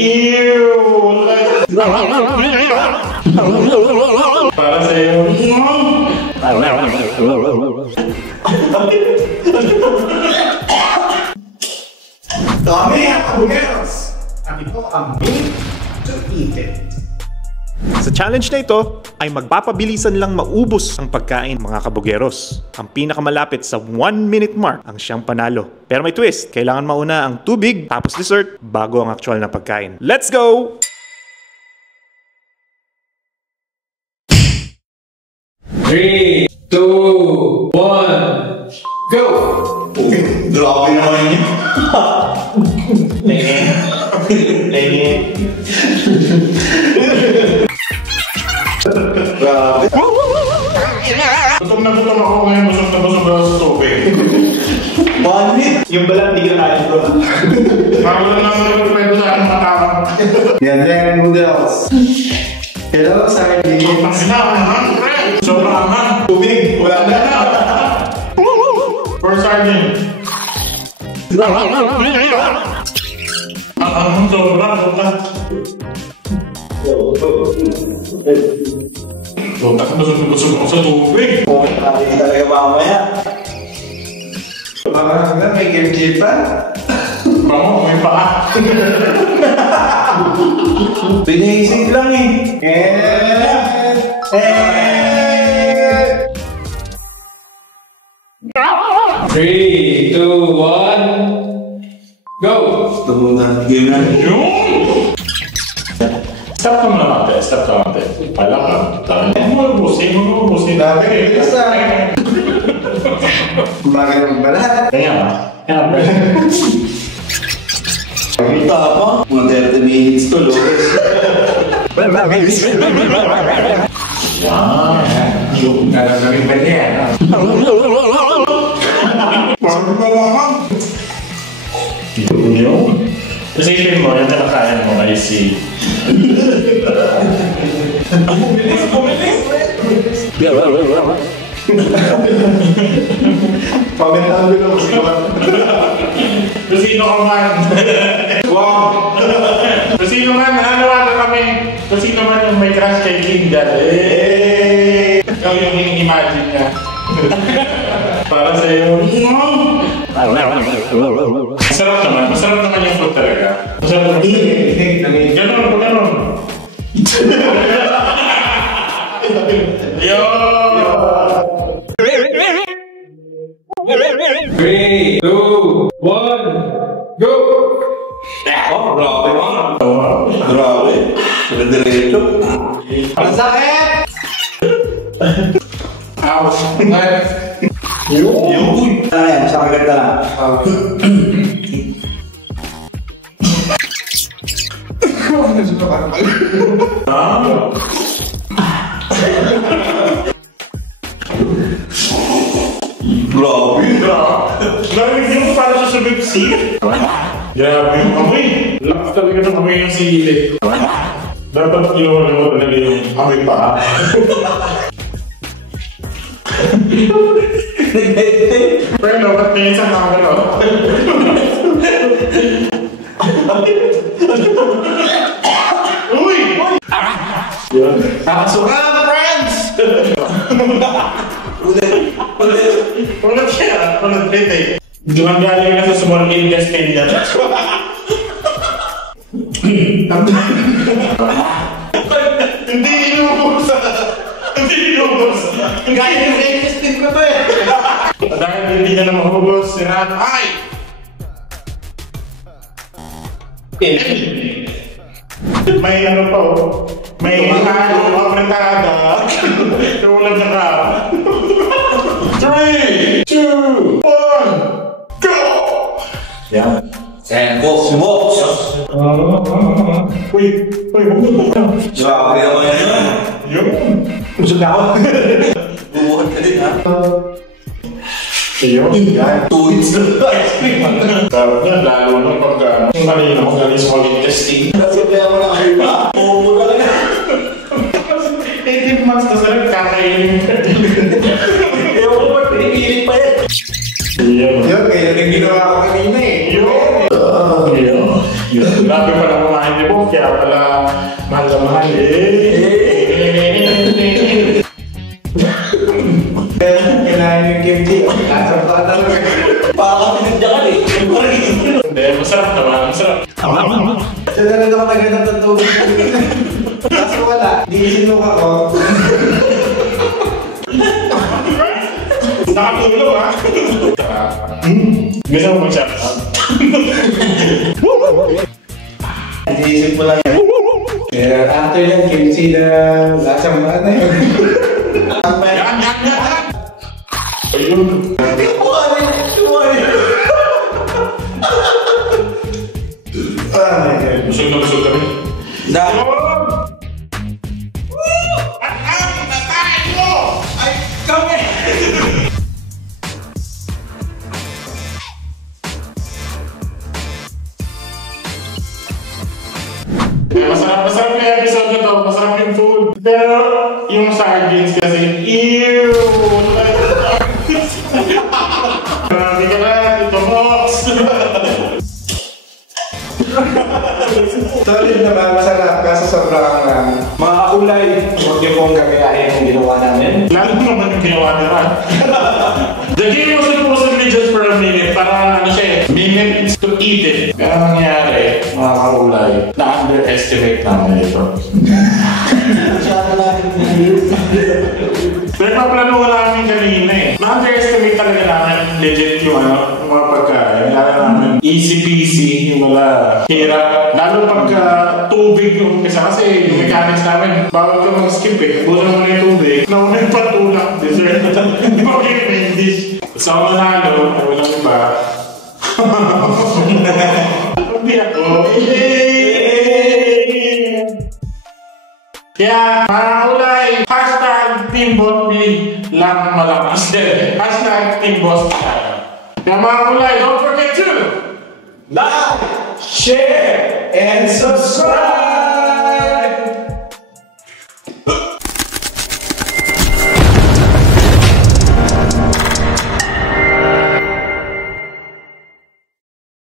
Ew! Para sa'yo. Dami ang kabugeros! At ito ang made to eat it. Sa challenge na ito ay magpapabilisan lang maubos ang pagkain mga kabugeros. Ang pinakamalapit sa 1-minute mark ang siyang panalo. Pero may twist, kailangan mauna ang tubig tapos dessert bago ang actual na pagkain. Let's go! Three, two, one, go! Grabe naman yun. Grabe. Gutom na gutom ako ngayon. Busog na busog ako sa tubig. 1 minute. Yung balang hindi ka kaya bro. Bago lang naman pwede sa anong matawag. Yan yan noodles. Hello, sardine. Ang sinawa naman, friend. Sobrang anghang. Tubig. Wala na. For sardine. Ang anghang sobrang. Sobrang busog ako sa tubig. Okay, talaga mamaya. Mga hanggang may kimchi pa. Bango, may paa. Sinisig lang eh. Three, two, one, go! Tumunan, game na. Yun! Stop naman natin, stop naman natin. Pala ka, ubusin. Dami rin isa. Kumagal ng balat. Kaya ba? Kaya ba? Kita pa, mga 30 minutes to Lord. Yan. Yung nalagawin ba niya? Bakit ba lang? Yun. Isipin mo, yung nakakain mo ay si... Pagandang bilang ko siya. Kusino ka man. Wow! Kusino man, nanawagan kami. Kusino man yung may crush kay King dyan. Ikaw yung imagine niya. Para sa'yo. Masarap naman yung food talaga. Masarap naman. Ganon. Yo! 3, 2, 1, go! Oh, grabe naman. Grabe. Diretso. Ang sakit! Ouch! Yun! Ayan, sa kagat na lang. Grabe! Grabe yung para sa Pepsi. Grabe yung amoy. Lakas talaga ng amoy yung sili. Dapat yung talaga yung amoy pa. Pero ba't may isang nakagano? Uy! Nakasuka na, friends! Ulit siya. Ulit eh. Dumagaling na sa small intestine niya. Hindi inubos. Gaya yung intestine ko to eh! Dahil hindi niya na mahubos, sirahan. Ay! May ano pa oh. May halo, apretada. Tulad na ka. 3, 2, 1, go! Yan. Smoke! Uy! Grabe naman yan. Yun! Busog na ako. Bumuhat ka din ha. Yun! Yan. 2 weeks na ice cream. Sarap niya, lalo na pag yung kanina ko galing small intestine. Kasi kaya mo na kayo ba? Oo mo talaga. 18 months na sarap, kakainin. Ewan ko ba, pinipilit pa yan. Yun! Kaya naging ginawa ko kanina eh. Yun! Grabe pa lang kumain, di ba? Kaya pala, mahal na mahal eh. Kailangan yung kimchi. Lasang pa talaga. Baka pinagdakan eh. Hindi, masarap naman, masarap. Siya na lang ako naghanap ng tubig. Kaso wala. Di isinuka ko. Nakatulog ha? Gusto mo mag-shout out? Iniisip mo lang yan. Kaya after yan, kimchi na lasang ba na yun. Yan! Ayun! Ah, my God. Busog na busog kami. Dahil. At ang tatay mo ay kami! Masarap yung episode na to. Masarap yung food. Pero yung sardines kasi, ew! Marami ka na, Tito Fox! Solid naman, masarap. Kaso sobrang mga kulay. Huwag niyo pong gagayahin yung ginawa namin. Lalo naman yung ginawa naman. The game was supposedly just for a minute. Para ano siya eh, minutes to eat it. Pero ang nangyari, mga kaulay, na-underestimate namin ito. Masyado natin. Pero paplano namin kanina eh. Na-underestimate talaga namin legit yung ano, yung mga pagkain. Lalo namin easy peasy, yung mga hirap. Lalo pagka tubig yung kasi yung mechanics namin, bawal ka mag-skip eh. Busan mo na yung tubig. Nauna yung patulak, dessert. Di ba kayo main dish? Sa mga nalo, ay walang iba. Hindi ako. Kaya, mga kulay, hashtag Team Boss B lang malakas din. Hashtag Team Boss B. Kaya mga kulay, don't forget to Like, share, and subscribe!